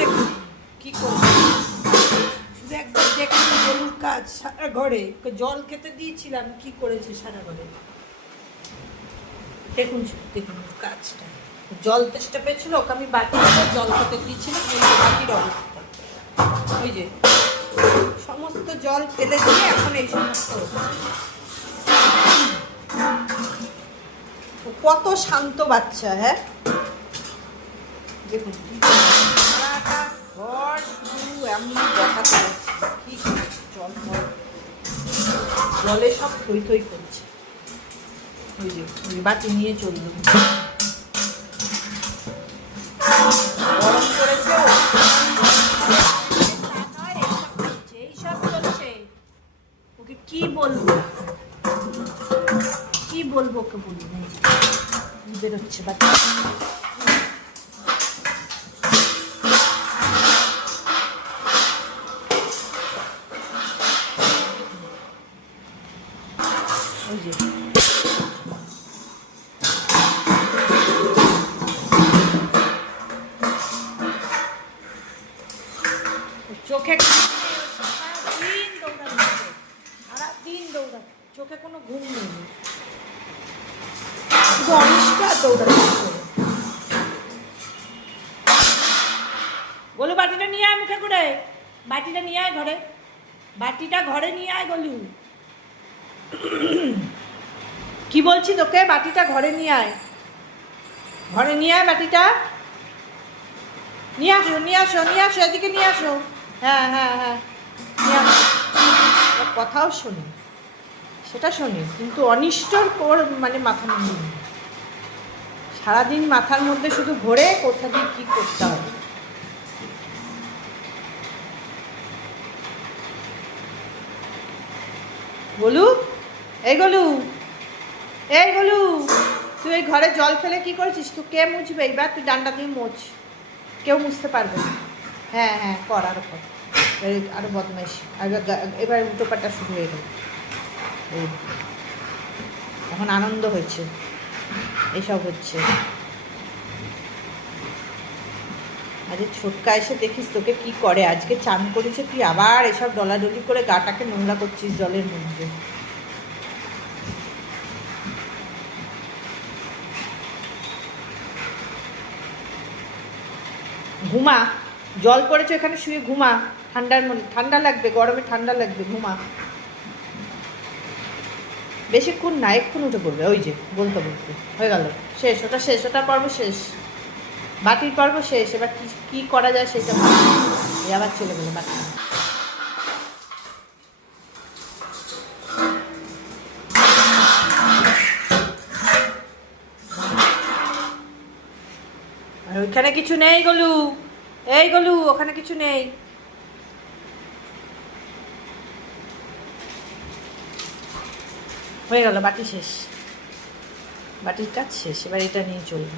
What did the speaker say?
দেখুন কি করবো, শুধু একবার দেখুন গরুর কাজ সারা ঘরে। জল খেতে দিয়েছিলাম, কি করেছে সারা ঘরে দেখুন, দেখুন কাজটা। জল তেষ্টা পেয়েছিল, ওকে আমি বাটি জল খেতে দিয়েছিলাম, ওই যে বাটির অবস্থা, ওই যে সমস্ত জল ফেলে দিয়ে এখন এই সমস্ত। কত শান্ত বাচ্চা, হ্যাঁ দেখুন সারাটা ঘর শুধু এমনি দেখাতে কি জল জলে সব থই থই করছে। ওই যে ওই বাটি নিয়ে চললো, গরম করেছে এইসব চলছে। ওকে কি বলবো, কি বলবো, ওকে বলবো বেরোচ্ছে বাচ্চা। ওই যে চোখে সারাদিন দৌড়াচ্ছে, সারাদিন দৌড়াচ্ছে, চোখে কোনো ঘুম নেই, শুধু অনিষ্টা দৌড়াচ্ছে। বলু বাটিটা নিয়ে আয় মুখে করে, বাটিটা নিয়ে আয় ঘরে, বাটিটা ঘরে নিয়ে আয় গলু। কি বলছি তোকে, বাটিটা ঘরে নিয়ে আয়, ঘরে নিয়ে আয় বাটিটা, নিয়ে আসো নিয়ে আসো নিয়ে আসো, এদিকে নিয়ে আসো। হ্যাঁ হ্যাঁ হ্যাঁ নিয়ে আসো। কথাও শোনে, সেটা শোনে, কিন্তু অনিষ্টর পর মানে মাথা নেই, সারাদিন মাথার মধ্যে শুধু ঘোরে কোথা দিয়ে কী করতে হবে। বলু, এই গলু, এই গলু, তুই এই ঘরে জল ফেলে কি করেছিস? তুই কে মুছবে এইবার? তুই ডান্ডা দিয়ে মোছ, কেউ মুছতে পারবে না। হ্যাঁ হ্যাঁ কর, আরো কর, আরো বদমাইশি। এবার উল্টোপাটা শুরু হয়ে গেল। এখন আনন্দ হয়েছে, এসব হচ্ছে। আজকে ছোটকা এসে দেখিস তোকে কি করে। আজকে চান করেছে, তুই আবার এসব ডলাডলি করে গাটাকে নোংরা করছিস জলের মধ্যে। ঘুমা, জল পড়েছে এখানে, শুয়ে ঘুমা, ঠান্ডার মধ্যে, ঠান্ডা লাগবে, গরমে ঠান্ডা লাগবে, ঘুমা। বেশিক্ষণ না, এক্ষুন উঠে পড়বে। ওই যে বলতে বলতে হয়ে গেল, শেষ, ওটা শেষ, ওটা পর্ব শেষ, বাটির পর্ব শেষ। এবার কি করা যায় সেটা আবার চলে গেলো বাটি। আর ওইখানে কিছু নেই গলু, এই গলু, ওখানে কিছু নেই। হয়ে গেল, বাটি শেষ, বাটির কাজ শেষ। এবার এটা নিয়ে চলবে।